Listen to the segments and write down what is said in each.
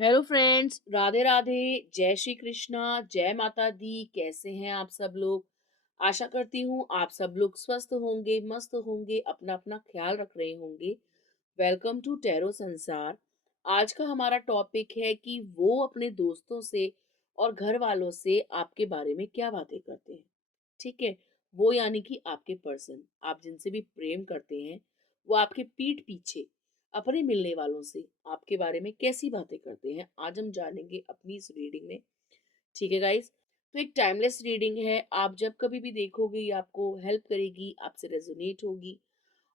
Hello friends, Radhe Radhe. जय श्री कृष्णा, जय माता दी। कैसे हैं आप सब लोग? आशा करती हूँ आप सब लोग स्वस्थ होंगे, मस्त होंगे, अपना अपना ख्याल रख रहे होंगे। वेलकम टू टैरो संसार। आज का हमारा टॉपिक है कि वो अपने दोस्तों से और घर वालों से आपके बारे में क्या बातें करते हैं। ठीक है, वो यानी कि आपके पर्सन, आप जिनसे भी प्रेम करते हैं, वो आपके पीठ पीछे अपने मिलने वालों से आपके बारे में कैसी बातें करते हैं, आज हम जानेंगे अपनी इस रीडिंग में। ठीक है गाइस, तो एक टाइमलेस रीडिंग है। आप जब कभी भी देखोगे ये आपको हेल्प करेगी, आपसे रेजोनेट होगी।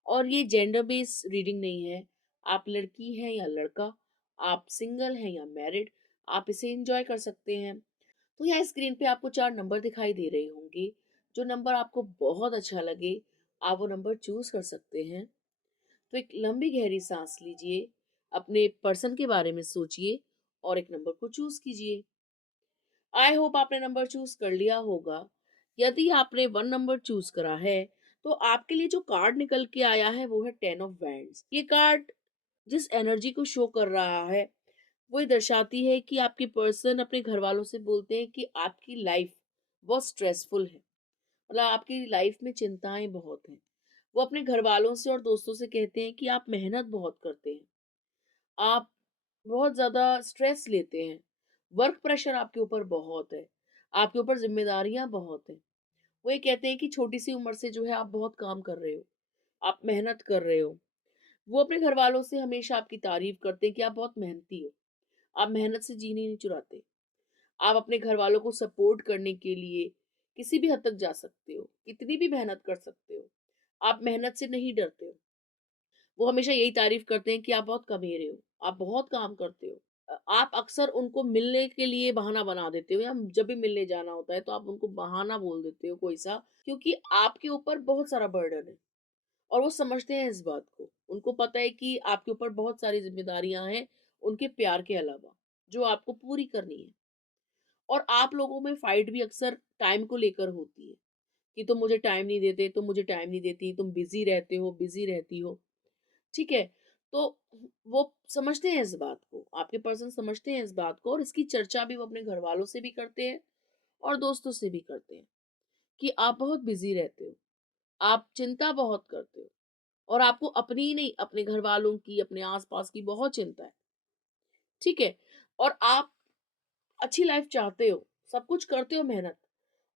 और ये जेंडर बेस्ड रीडिंग नहीं है। आप लड़की हैं या लड़का, आप सिंगल हैं या मैरिड, आप इसे एंजॉय कर सकते हैं। तो यहाँ स्क्रीन पे आपको 4 नंबर दिखाई दे रहे होंगे। जो नंबर आपको बहुत अच्छा लगे, आप वो नंबर चूज कर सकते हैं। तो एक लंबी गहरी सांस लीजिए, अपने पर्सन के बारे में सोचिए और एक नंबर को चूज कीजिए। आई होप आपने नंबर चूज कर लिया होगा। यदि आपने 1 नंबर चूज करा है, तो आपके लिए जो कार्ड निकल के आया है वो है 10 ऑफ वैंड्स। ये कार्ड जिस एनर्जी को शो कर रहा है, वो ये दर्शाती है कि आपके पर्सन अपने घर वालों से बोलते हैं कि आपकी लाइफ बहुत स्ट्रेसफुल है। मतलब आपकी लाइफ में चिंताएं बहुत हैं। वो अपने घर वालों से और दोस्तों से कहते हैं कि आप मेहनत बहुत करते हैं, आप बहुत ज़्यादा स्ट्रेस लेते हैं, वर्क प्रेशर आपके ऊपर बहुत है, आपके ऊपर ज़िम्मेदारियाँ बहुत हैं। वो ये कहते हैं कि छोटी सी उम्र से जो है आप बहुत काम कर रहे हो, आप मेहनत कर रहे हो। वो अपने घर वालों से हमेशा आपकी तारीफ करते हैं कि आप बहुत मेहनती हो, आप मेहनत से जी नहीं चुराते। आप अपने घर वालों को सपोर्ट करने के लिए किसी भी हद तक जा सकते हो, कितनी भी मेहनत कर सकते हो। आप मेहनत से नहीं डरते हो। वो हमेशा यही तारीफ करते हैं कि आप बहुत कमेरे हो, आप बहुत काम करते हो। आप अक्सर उनको मिलने के लिए बहाना बना देते हो, या जब भी मिलने जाना होता है तो आप उनको बहाना बोल देते हो कोई सा, क्योंकि आपके ऊपर बहुत सारा बर्डन है। और वो समझते हैं इस बात को। उनको पता है कि आपके ऊपर बहुत सारी ज़िम्मेदारियाँ हैं, उनके प्यार के अलावा, जो आपको पूरी करनी है। और आप लोगों में फाइट भी अक्सर टाइम को लेकर होती है कि तुम मुझे टाइम नहीं देते, तुम मुझे टाइम नहीं देती, तुम बिज़ी रहते हो, बिज़ी रहती हो। ठीक है? तो वो समझते हैं इस बात को, आपके पर्सन समझते हैं इस बात को, और इसकी चर्चा भी वो अपने घरवालों से भी करते हैं और दोस्तों से भी करते हैं कि आप बहुत बिज़ी रहते हो, आप चिंता बहुत करते हो, और आपको अपनी ही नहीं, अपने घरवालों की, अपने आस-पास की बहुत चिंता है। ठीक है? और आप अच्छी लाइफ़ चाहते हो, सब कुछ करते हो मेहनत,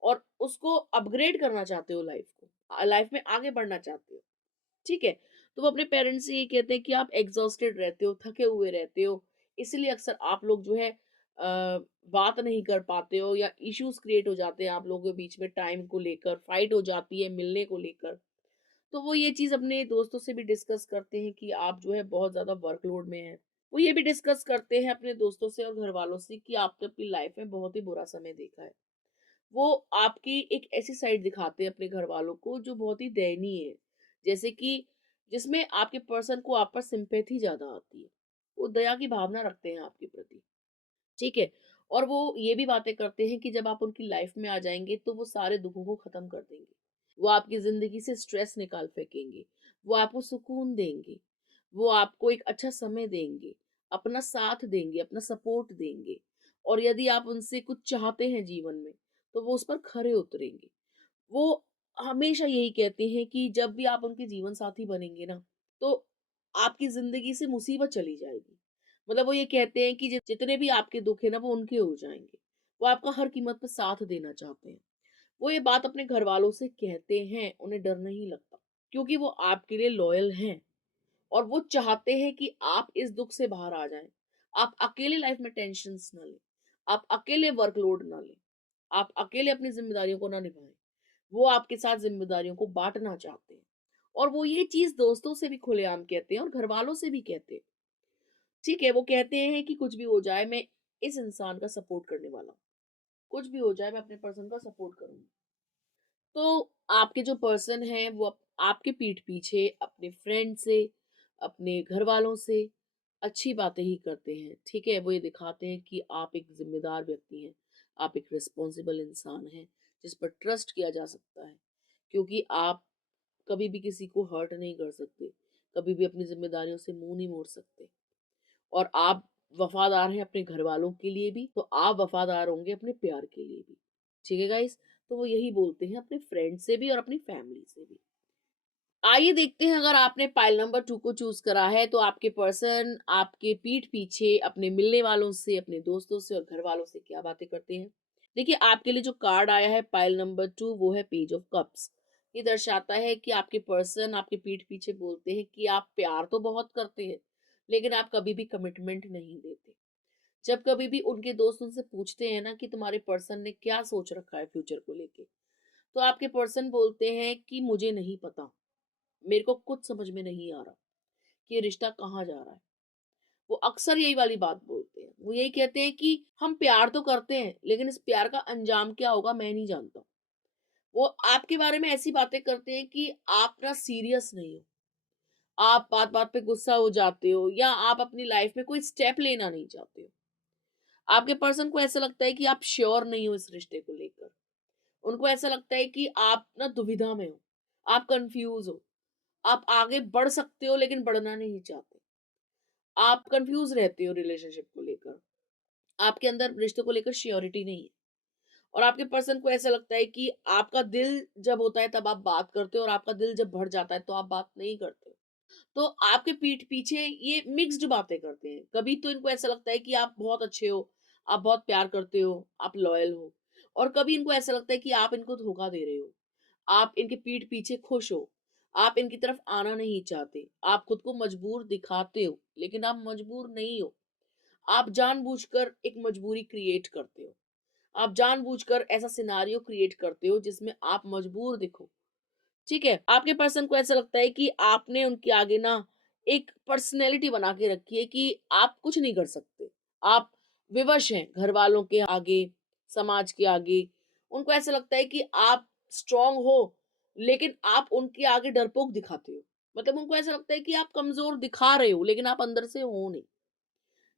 और उसको अपग्रेड करना चाहते हो लाइफ़ को। लाइफ़ में आगे बढ़ना चाहते हो। ठीक है? तो वो अपने पेरेंट्स से ये कहते हैं कि आप एग्ज़ॉस्टेड रहते हो, थके हुए रहते हो, इसलिए अक्सर आप लोग जो है बात नहीं कर पाते हो, या इश्यूज़ क्रिएट हो जाते हैं आप लोगों के बीच में, टाइम को लेकर फाइट हो जाती है मिलने को लेकर। तो वो ये चीज़ अपने दोस्तों से भी डिस्कस करते हैं कि आप जो है बहुत ज़्यादा वर्कलोड में हैं। वो ये भी डिस्कस करते हैं अपने दोस्तों से और घरवालों से कि आपने अपनी लाइफ़ में बहुत ही बुरा समय देखा है। वो आपकी एक ऐसी साइड दिखाते हैं अपने घरवालों को जो बहुत ही दयनीय है। जैसे कि जिसमें आपके पर्सन को आप पर सिम्पैथी ज़्यादा आती है। वो दया की भावना रखते हैं आपके प्रति, ठीक है? और वो ये भी बातें करते हैं कि जब आप उनकी लाइफ़ में आ जाएँगे तो वो सारे दुखों को ख़त्म कर देंगे। वो आपकी ज़िंदगी से स्ट्रेस निकाल फेंकेंगे, वो आपको सुकून देंगे, वो आपको एक अच्छा समय देंगे, अपना साथ देंगे, अपना सपोर्ट देंगे। और यदि आप उनसे कुछ चाहते हैं जीवन में, तो वो उस पर खरे उतरेंगे। वो हमेशा यही कहते हैं कि जब भी आप उनके जीवन साथी बनेंगे ना, तो आपकी ज़िंदगी से मुसीबत चली जाएगी। मतलब वो ये कहते हैं कि जितने भी आपके दुःख हैं ना, वो उनके हो जाएँगे। वो आपका हर कीमत पे साथ देना चाहते हैं। वो ये बात अपने घरवालों से कहते हैं, उन्हें डर नहीं लगता, क्योंकि वो आपके लिए लॉयल हैं, और वो चाहते हैं कि आप इस दुःख से बाहर आ जाएँ। आप अकेले लाइफ़ में टेंशन्स ना लें, आप अकेले वर्कलोड ना लें, आप अकेले अपनी ज़िम्मेदारियों को ना निभाएँ। वो आपके साथ ज़िम्मेदारियों को बाँटना चाहते हैं, और वो ये चीज़ दोस्तों से भी खुलेआम कहते हैं और घरवालों से भी कहते हैं। ठीक है? वो कहते हैं कि कुछ भी हो जाए, मैं इस इंसान का सपोर्ट करने वाला हूँ। कुछ भी हो जाए, मैं अपने पर्सन का सपोर्ट करूँगी। तो आपके जो पर्सन हैं वो आपके पीठ पीछे अपने फ्रेंड से, अपने घरवालों से अच्छी बातें ही करते हैं। ठीक है? वो ये दिखाते हैं कि आप एक ज़िम्मेदार व्यक्ति हैं, आप एक रिस्पॉन्सिबल इंसान हैं, जिस पर ट्रस्ट किया जा सकता है। क्योंकि आप कभी भी किसी को हर्ट नहीं कर सकते, कभी भी अपनी ज़िम्मेदारियों से मुँह नहीं मोड़ सकते, और आप वफ़ादार हैं अपने घरवालों के लिए भी, तो आप वफ़ादार होंगे अपने प्यार के लिए भी। ठीक है गाइज़? तो वो यही बोलते हैं अपने फ्रेंड से भी और अपनी फैमिली से भी। आइए देखते हैं, अगर आपने पाइल नंबर 2 को चूज़ करा है, तो आपके पर्सन आपके पीठ पीछे अपने मिलने वालों से, अपने दोस्तों से और घरवालों से क्या बातें करते हैं। देखिए, आपके लिए जो कार्ड आया है पाइल नंबर 2, वो है पेज ऑफ कप्स। ये दर्शाता है कि आपके पर्सन आपके पीठ पीछे बोलते हैं कि आप प्यार तो बहुत करते हैं, लेकिन आप कभी भी कमिटमेंट नहीं देते। जब कभी भी उनके दोस्त उनसे पूछते हैं ना कि तुम्हारे पर्सन ने क्या सोच रखा है फ्यूचर को लेके, तो आपके पर्सन बोलते हैं कि मुझे नहीं पता, मेरे को कुछ समझ में नहीं आ रहा कि ये रिश्ता कहाँ जा रहा है। वो अक्सर यही वाली बात बोलते हैं। वो यही कहते हैं कि हम प्यार तो करते हैं, लेकिन इस प्यार का अंजाम क्या होगा मैं नहीं जानता। वो आपके बारे में ऐसी बातें करते हैं कि आप ना सीरियस नहीं हो। आप बात-बात पे गुस्सा हो जाते हो या आप अपनी लाइफ में कोई स्टेप लेना नहीं चाहते हो। आपके पर्सन को ऐसा लगता है कि आप श्योर नहीं हो इस रिश्ते को लेकर। उनको ऐसा लगता है कि आप ना दुविधा में हो, आप कन्फ्यूज़ हो। आप आगे बढ़ सकते हो लेकिन बढ़ना नहीं चाहते। आप कन्फ्यूज़ रहते हो रिलेशनशिप को लेकर। आपके अंदर रिश्ते को लेकर श्योरिटी नहीं है और आपके पर्सन को ऐसा लगता है कि आपका दिल जब होता है तब आप बात करते हो और आपका दिल जब भर जाता है तो आप बात नहीं करते हो। तो आपके पीठ पीछे ये मिक्स्ड बातें करते हैं। कभी तो इनको ऐसा लगता है कि आप बहुत अच्छे हो, आप बहुत प्यार करते हो, आप लॉयल हो, और कभी इनको ऐसा लगता है कि आप इनको धोखा दे रहे हो। आप इनके पीठ पीछे खुश हो, आप इनकी तरफ आना नहीं चाहते, आप खुद को मजबूर दिखाते हो, लेकिन आप मजबूर नहीं हो। आप जानबूझकर एक मजबूरी क्रिएट करते हो। आप जानबूझकर ऐसा सिनेरियो क्रिएट करते हो जिसमें आप मजबूर दिखो। ठीक है? आपके पर्सन को ऐसा लगता है कि आपने उनके आगे ना एक पर्सनैलिटी बना के रखी है कि आप कुछ नहीं कर सकते। आप विवश हैं घरवालों के आगे, समाज के आगे। उनको ऐसा लगता है कि आप स्ट्रॉन्ग हो, लेकिन आप उनके आगे डरपोक दिखाते हो। मतलब उनको ऐसा लगता है कि आप कमज़ोर दिखा रहे हो, लेकिन आप अंदर से हो नहीं।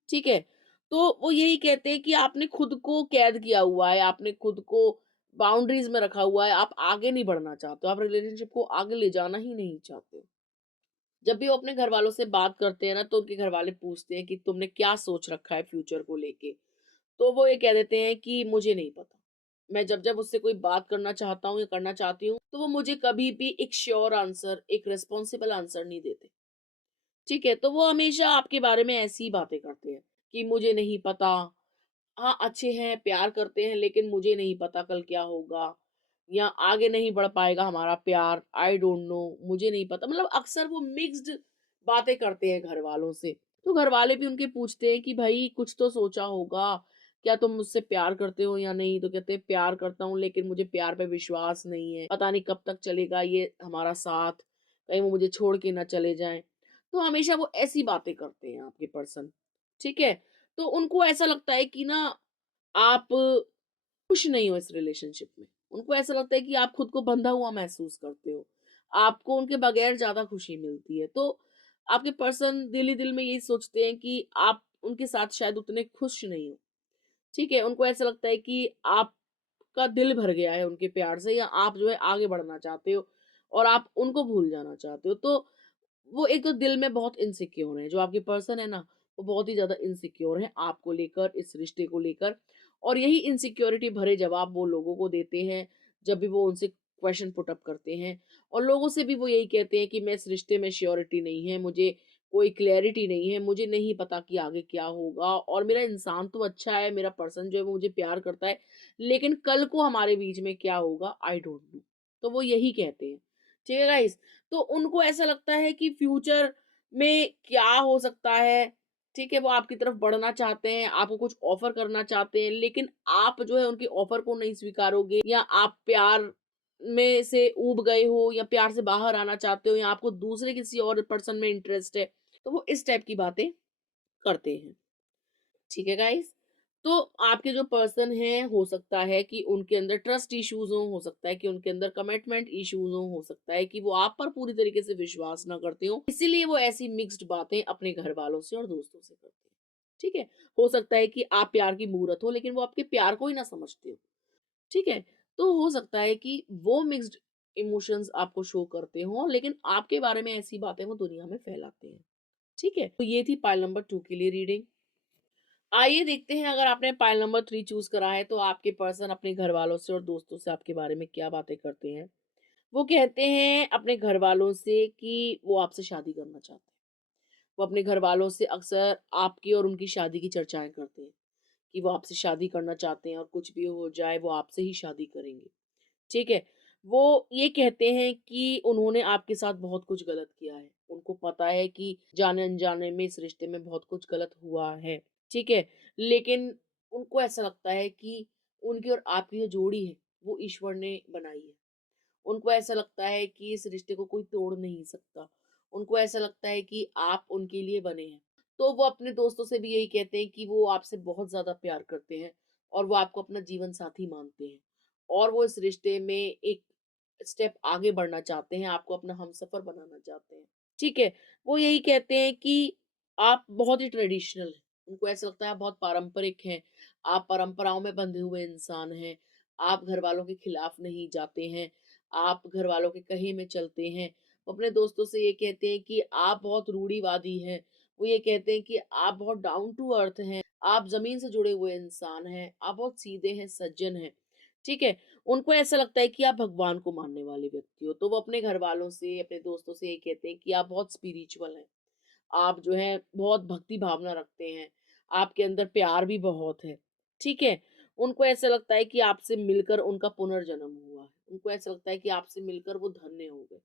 ठीक है? तो वो यही कहते हैं कि आपने खुद को कैद किया हुआ है, आपने खुद को बाउंड्रीज़ में रखा हुआ है, आप आगे नहीं बढ़ना चाहते हो, आप रिलेशनशिप को आगे ले जाना ही नहीं चाहते हो। जब भी वो अपने घरवालों से बात करते हैं ना, तो उनके घरवाले पूछते हैं कि तुमने क्या सोच रखा है फ्यूचर को लेके? तो वो ये कह देते हैं कि मुझे नहीं पता। मैं जब-जब उससे कोई बात करना चाहता हूँ या करना चाहती हूँ, तो वो मुझे कभी भी एक श्योर आंसर, एक रिस्पॉन्सिबल आंसर नहीं देते। ठीक है? तो वो हमेशा आपके बारे में ऐसी ही बातें करते हैं कि मुझे नहीं पता। हाँ, अच्छे हैं, प्यार करते हैं, लेकिन मुझे नहीं पता कल क्या होगा या आगे नहीं बढ़ पाएगा हमारा प्यार, आई डोंट नो, मुझे नहीं पता। मतलब अक्सर वो मिक्स्ड बातें करते हैं घरवालों से। तो घरवाले भी उनके पूछते हैं कि भई कुछ तो सोचा होगा, क्या तुम मुझसे प्यार करते हो या नहीं? तो कहते हैं प्यार करता हूँ, लेकिन मुझे प्यार पे विश्वास नहीं है। पता नहीं कब तक चलेगा ये हमारा साथ, कहीं वो मुझे छोड़ के ना चले जाएँ। तो हमेशा वो ऐसी बातें करते हैं आपके पर्सन, ठीक है? तो उनको ऐसा लगता है कि ना आप खुश नहीं हो इस रिलेशनशिप में। उनको ऐसा लगता है कि आप खुद को बंधा हुआ महसूस करते हो। आपको उनके बगैर ज़्यादा खुशी मिलती है। तो आपके पर्सन दिल ही दिल में यही सोचते हैं कि आप उनके साथ शायद उतने खुश नहीं हो। ठीक है? उनको ऐसा लगता है कि आपका दिल भर गया है उनके प्यार से, या आप जो है आगे बढ़ना चाहते हो और आप उनको भूल जाना चाहते हो। तो वो एक तो दिल में बहुत इनसिक्योर हैं, जो आपके पर्सन है ना, वो बहुत ही ज़्यादा इनसिक्योर हैं आपको लेकर, इस रिश्ते को लेकर, और यही इनसिक्योरिटी भरे जवाब वो लोगों को देते हैं, जब भी वो उनसे क्वेश्चन पुट अप करते हैं, और लोगों से भी वो यही कहते हैं कि मैं इस रिश्ते में श्योरिटी नहीं है, मुझे कोई क्लैरिटी नहीं है, मुझे नहीं पता कि आगे क्या होगा, और मेरा इंसान तो अच्छा है, मेरा पर्सन जो है वो मुझे प्यार करता है, लेकिन कल को हमारे बीच में क्या होगा, आई डोंट नो। तो वो यही कहते हैं। ठीक है गाइस? तो उनको ऐसा लगता है कि फ्यूचर में क्या हो सकता है, ठीक है? वो आपकी तरफ बढ़ना चाहते हैं, आपको कुछ ऑफ़र करना चाहते हैं, लेकिन आप जो है उनके ऑफ़र को नहीं स्वीकारोगे, या आप प्यार में से ऊब गए हो, या प्यार से बाहर आना चाहते हो, या आपको दूसरे किसी और पर्सन में इंटरेस्ट है, तो वो इस टाइप की बातें करते हैं। ठीक है गाइस? तो आपके जो पर्सन हैं, हो सकता है कि उनके अंदर ट्रस्ट इश्यूज़ हों, हो सकता है कि उनके अंदर कमिटमेंट इश्यूज़ हों, हो सकता है कि वो आप पर पूरी तरीके से विश्वास ना करते हों, इसीलिए वो ऐसी मिक्स्ड बातें अपने घरवालों से और दोस्तों से करते हैं। ठीक है? हो सकता है कि आप प्यार की मूरत हो, लेकिन वो आपके प्यार को ही ना समझते हो। ठीक है? तो हो सकता है कि वो मिक्स्ड इमोशंस आपको शो करते हों, लेकिन आपके बारे में ऐसी बातें वो दुनिया में फैलाते हैं। ठीक है? तो ये थी पाइल नंबर 2 के लिए रीडिंग। आइए देखते हैं, अगर आपने पाइल नंबर 3 चूज़ करा है, तो आपके पर्सन अपने घरवालों से और दोस्तों से आपके बारे में क्या बातें करते हैं। वो कहते हैं अपने घरवालों से कि वो आपसे शादी करना चाहते हैं। वो अपने घरवालों से अक्सर आपकी और उनकी शादी की चर्चाएँ करते हैं, कि वो आपसे शादी करना चाहते हैं और कुछ भी हो जाए वो आपसे ही शादी करेंगे। ठीक है? वो ये कहते हैं कि उन्होंने आपके साथ बहुत कुछ गलत किया है। उनको पता है कि जाने-अनजाने में इस रिश्ते में बहुत कुछ गलत हुआ है। ठीक है? लेकिन उनको ऐसा लगता है कि उनकी और आपकी जो जोड़ी है, वो ईश्वर ने बनाई है। उनको ऐसा लगता है कि इस रिश्ते को कोई तोड़ नहीं सकता। उनको ऐसा लगता है कि आप उनके लिए बने हैं। तो वो अपने दोस्तों से भी यही कहते हैं कि वो आपसे बहुत ज़्यादा प्यार करते हैं और वो आपको अपना जीवन साथी मानते हैं और वो इस रिश्ते में एक स्टेप आगे बढ़ना चाहते हैं, आपको अपना हमसफ़र बनाना चाहते हैं। ठीक है? वो यही कहते हैं कि आप बहुत ही ट्रेडिशनल हैं। उनको ऐसा लगता है आप बहुत पारंपरिक हैं, आप परंपराओं में बंधे हुए इंसान हैं, आप घरवालों के खिलाफ नहीं जाते हैं, आप घरवालों के कहे में चलते हैं। वो अपने दोस्तों से ये कहते हैं कि आप बहुत रूढ़िवादी हैं। वो ये कहते हैं कि आप बहुत डाउन टू अर्थ हैं, आप ज़मीन से जुड़े हुए इंसान हैं, आप बहुत सीधे हैं, सज्जन हैं। ठीक है? उनको ऐसा लगता है कि आप भगवान को मानने वाले व्यक्ति हो, तो वो अपने घरवालों से, अपने दोस्तों से ये कहते हैं कि आप बहुत स्पिरिचुअल हैं। आप जो है बहुत भक्ति भावना रखते हैं, आपके अंदर प्यार भी बहुत है, ठीक है? उनको ऐसा लगता है कि आपसे मिलकर उनका पुनर्जन्म हुआ है, उनको ऐसा लगता है कि आपसे मिलकर वो धन्य हो गए।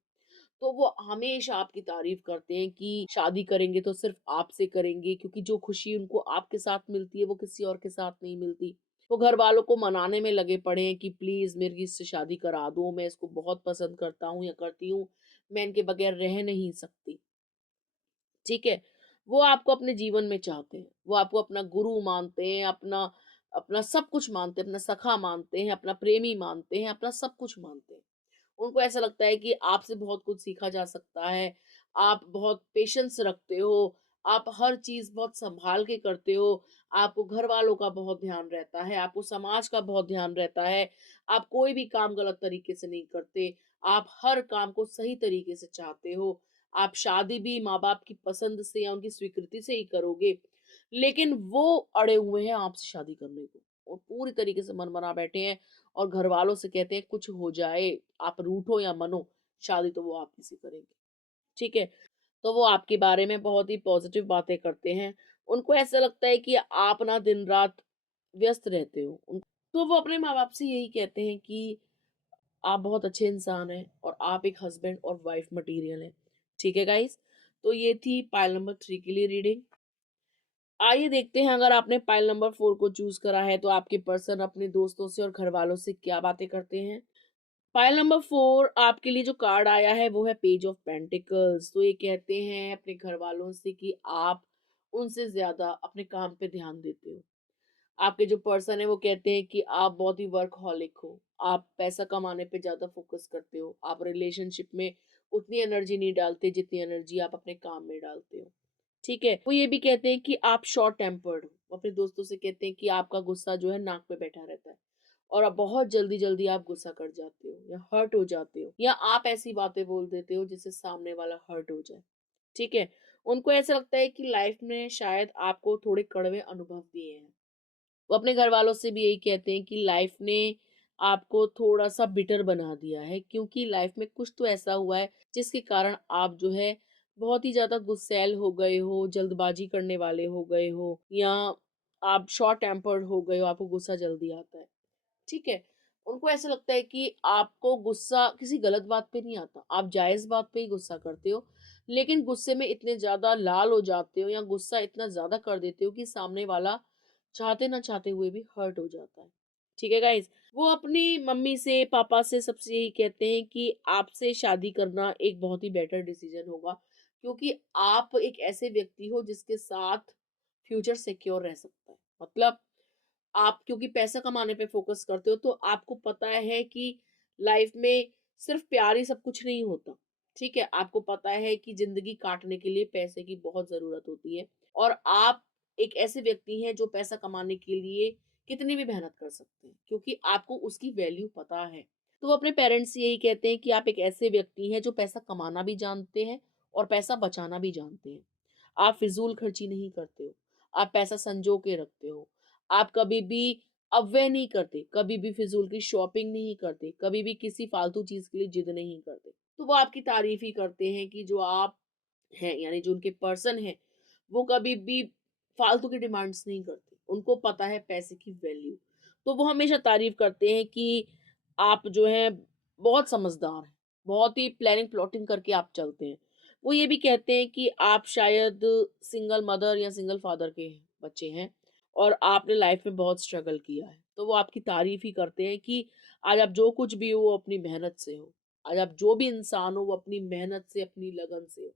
तो वो हमेशा आपकी तारीफ़ करते हैं कि शादी करेंगे तो सिर्फ़ आपसे करेंगे, क्योंकि जो खुशी उनको आपके साथ मिलती है, वो किसी और के साथ नहीं मिलती। वो घरवालों को मनाने में लगे पड़े हैं कि प्लीज़ मेरी इससे शादी करा दो, मैं इसको बहुत पसंद करता हूँ या करती हूँ, मैं इनके बगैर रह नहीं सकती। ठीक है? वो आपको अपने जीवन में चाहते हैं। वो आपको अपना गुरु मानते हैं, अपना अपना सब कुछ मानते हैं, अपना सखा मानते हैं, अपना प्रेमी मानते हैं, अपना सब कुछ मानते हैं। उनको ऐसा लगता है कि आपसे बहुत कुछ सीखा जा सकता है, आप बहुत पेशेंस रखते हो, आप हर चीज़ बहुत सँभाल के करते हो, आपको घरवालों का बहुत ध्यान रहता है, आपको समाज का बहुत ध्यान रहता है, आप कोई भी काम गलत तरीके से नहीं करते, आप हर काम को सही तरीके से चाहते हो, आप शादी भी माँ-बाप की पसंद से या उनकी स्वीकृति से ही करोगे, लेकिन वो अड़े हुए हैं आपसे शादी करने को और पूरी तरीके से मन बना बैठे हैं और घरवालों से कहते हैं कुछ हो जाए, आप रूठो या मनो, शादी तो वो आपकी से करेंगे, ठीक है? तो वो आपके बारे में बहुत ही पॉज़िटिव बातें करते हैं। उनको ऐसा लगता है कि आप ना दिन-रात व्यस्त रहते हो। तो वो अपने माँ-बाप से यही कहते हैं कि आप बहुत अच्छे इंसान हैं और आप एक हस्बैंड और वाइफ मटीरियल हैं। ठीक है गाइज़? तो ये थी पाइल नंबर 3 के लिए रीडिंग। आइए देखते हैं, अगर आपने पाइल नंबर 4 को चूज़ करा है, तो आपके पर्सन अपने दोस्तों से और घरवालों से क्या बातें करते हैं? पाइल नंबर 4 आपके लिए जो कार्ड आया है वो है पेज ऑफ पेंटिकल्स। तो ये कहते हैं अपने घरवालों से कि आप उनसे ज़्यादा अपने काम पे ध्यान देते हो। आपके जो पर्सन है वो कहते हैं कि आप बहुत ही वर्कहॉलिक हो। आप पैसा कमाने पे ज़्यादा फ़ोकस करते हो। आप रिलेशनशिप में उतनी एनर्जी नहीं डालते जितनी एनर्जी आप अपने काम में डालते हो। ठीक है? वो ये भी कहते हैं कि आप शॉर्ट टेम्पर्ड हो। वो अपने दोस्तों से कहते हैं कि आपका गुस्सा जो है नाक पे बैठा रहता है और आप बहुत जल्दी-जल्दी आप गुस्सा कर जाते हो या हर्ट हो जाते हो या आप ऐसी बातें बोल देते हो जिससे सामने वाला हर्ट हो जाए। ठीक है? उनको ऐसा लगता है कि लाइफ़ ने शायद आपको थोड़े कड़वे अनुभव दिए हैं। वो अपने घरवालों से भी यही कहते हैं कि लाइफ ने आपको थोड़ा-सा बिटर बना दिया है, क्योंकि लाइफ में कुछ तो ऐसा हुआ है जिसके कारण आप जो है बहुत ही ज़्यादा गुस्सैल हो गए हो, जल्दबाज़ी करने वाले हो गए हो या आप शॉर्ट टेम्पर्ड हो गए हो, आपको गुस्सा जल्दी आता है। ठीक है? उनको ऐसा लगता है कि आपको गुस्सा किसी गलत बात पे नहीं आता, आप जायज़ बात पे ही गुस्सा करते हो, लेकिन गुस्से में इतने ज़्यादा लाल हो जाते हो या गुस्सा इतना ज़्यादा कर देते हो कि सामने वाला चाहते ना चाहते हुए भी हर्ट हो जाता है। ठीक है गाइज़? वो अपनी मम्मी से, पापा से सबसे यही कहते हैं कि आपसे शादी करना एक बहुत ही बेटर डिसीज़न होगा, क्योंकि आप एक ऐसे व्यक्ति हो जिसके साथ फ्यूचर सिक्योर रह सकता है। मतलब आप क्योंकि पैसा कमाने पे फ़ोकस करते हो, तो आपको पता है कि लाइफ़ में सिर्फ़ प्यार ही सब कुछ नहीं होता, ठीक है? आपको पता है कि ज़िंदगी काटने के लिए पैसे की बहुत ज़रूरत होती है और आप एक ऐसे व्यक्ति हैं जो पैसा कमाने के लिए कितनी भी मेहनत कर सकते हैं, क्योंकि आपको उसकी वैल्यू पता है। तो वो अपने पेरेंट्स से यही कहते हैं कि आप एक ऐसे व्यक्ति हैं जो पैसा कमाना भी जानते हैं और पैसा बचाना भी जानते हैं। आप फ़िज़ूल खर्ची नहीं करते हो। आप पैसा संजो के रखते हो, आप कभी भी अपव्यय नहीं करते, कभी भी फिजूल की शॉपिंग नहीं करते, कभी भी किसी फालतू चीज के लिए जिद नहीं करते, तो वो आपकी तारीफ ही करते हैं कि जो आप हैं, यानी जो उनके पर्सन हैं, वो कभी भी फालतू की डिमांड्स नहीं करते। उनको पता है पैसे की वैल्यू। तो वो हमेशा तारीफ़ करते हैं कि आप जो हैं बहुत समझदार हैं, बहुत ही प्लानिंग प्लॉटिंग करके आप चलते हैं। वो ये भी कहते हैं कि आप शायद सिंगल मदर या सिंगल फादर के बच्चे हैं और आपने लाइफ में बहुत स्ट्रगल किया है। तो वो आपकी तारीफ़ ही करते हैं कि आज आप जो कुछ भी हो वो अपनी मेहनत से हो। आज आप जो भी इंसान हो वो अपनी मेहनत से, अपनी लगन से हो।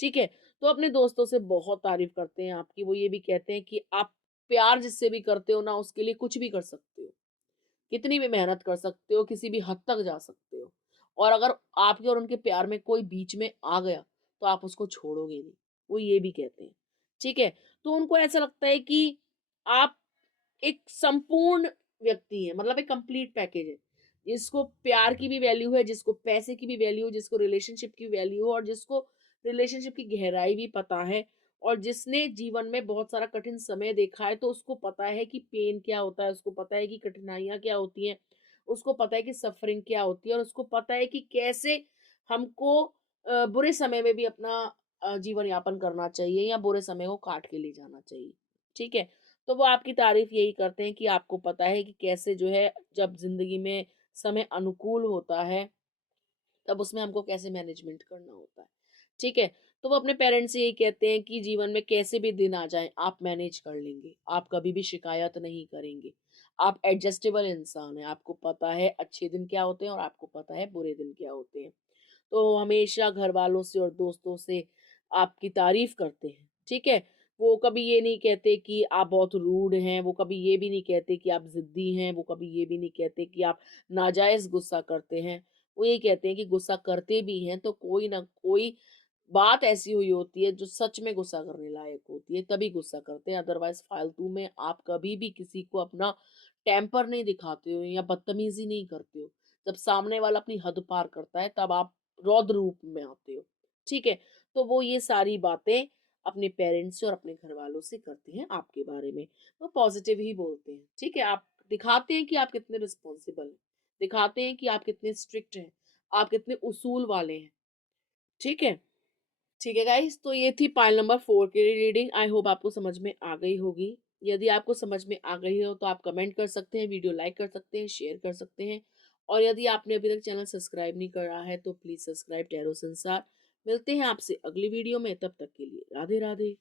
ठीक है? तो अपने दोस्तों से बहुत तारीफ़ करते हैं आपकी, वो ये भी कहते हैं कि आप प्यार जिससे भी करते हो ना, उसके लिए कुछ भी कर सकते हो। कितनी भी मेहनत कर सकते हो, किसी भी हद तक जा सकते हो। और अगर आपके और उनके प्यार में कोई बीच में आ गया, तो आप उसको छोड़ोगे नहीं। वो ये भी कहते हैं। ठीक है? तो उनको ऐसा लगता है कि आप एक संपूर्ण व्यक्ति हैं, मतलब एक कंप्लीट पैकेज है। जिसको प्यार की भी वैल्यू है, जिसको पैसे की भी वैल्यू, जिसको रिलेशनशिप की वैल्यू और जिसको रिलेशनशिप की गहराई भी पता है और जिसने जीवन में बहुत सारा कठिन समय देखा है, तो उसको पता है कि पेन क्या होता है, उसको पता है कि कठिनाइयाँ क्या होती हैं, उसको पता है कि सफ़रिंग क्या होती है और उसको पता है कि कैसे हमको बुरे समय में भी अपना जीवन यापन करना चाहिए या बुरे समय को काट के ले जाना चाहिए। ठीक है? तो वो आपकी तारीफ़ यही करते हैं कि आपको पता है कि कैसे जो है जब ज़िंदगी में समय अनुकूल होता है, तब उसमें हमको कैसे मैनेजमेंट करना होता है। ठीक है? तो वो अपने पेरेंट्स से यही कहते हैं कि जीवन में कैसे भी दिन आ जाएँ, आप मैनेज कर लेंगे। आप कभी भी शिकायत नहीं करेंगे। आप एडजस्टेबल इंसान हैं। आपको पता है अच्छे दिन क्या होते हैं और आपको पता है बुरे दिन क्या होते हैं। तो हमेशा घरवालों से और दोस्तों से आपकी तारीफ़ करते हैं, ठीक है? वो कभी ये नहीं कहते कि आप बहुत रूड हैं, वो कभी ये भी नहीं कहते कि आप ज़िद्दी हैं, वो कभी ये भी नहीं कहते कि आप नाजायज़ गुस्सा करते हैं। वो ये कहते हैं कि गुस्सा करते भी हैं तो कोई ना कोई बात ऐसी हुई होती है जो सच में गुस्सा करने लायक होती है, तभी गुस्सा करते हैं। अदरवाइज़ फालतू में आप कभी भी किसी को अपना टेम्पर नहीं दिखाते हो या बदतमीज़ी नहीं करते हो। जब सामने वाला अपनी हद पार करता है तब आप रौद्र रूप में आते हो, ठीक है? तो वो ये सारी बातें अपने पेरेंट्स से और अपने घरवालों से करते हैं आपके बारे में। वो पॉज़िटिव ही बोलते हैं, ठीक है? आप दिखाते हैं कि आप कितने रिस्पॉन्सिबल हैं, दिखाते हैं कि आप कितने स्ट्रिक्ट हैं, आप कितने उसूल वाले हैं, ठीक है? ठीक है गाइस, तो ये थी पाइल नंबर 4 की रीडिंग। आई होप आपको समझ में आ गई होगी। यदि आपको समझ में आ गई हो तो आप कमेंट कर सकते हैं, वीडियो लाइक कर सकते हैं, शेयर कर सकते हैं और यदि आपने अभी तक चैनल सब्सक्राइब नहीं करा है तो प्लीज़ सब्सक्राइब टैरो संसार। मिलते हैं आपसे अगली वीडियो में, तब तक के लिए राधे राधे।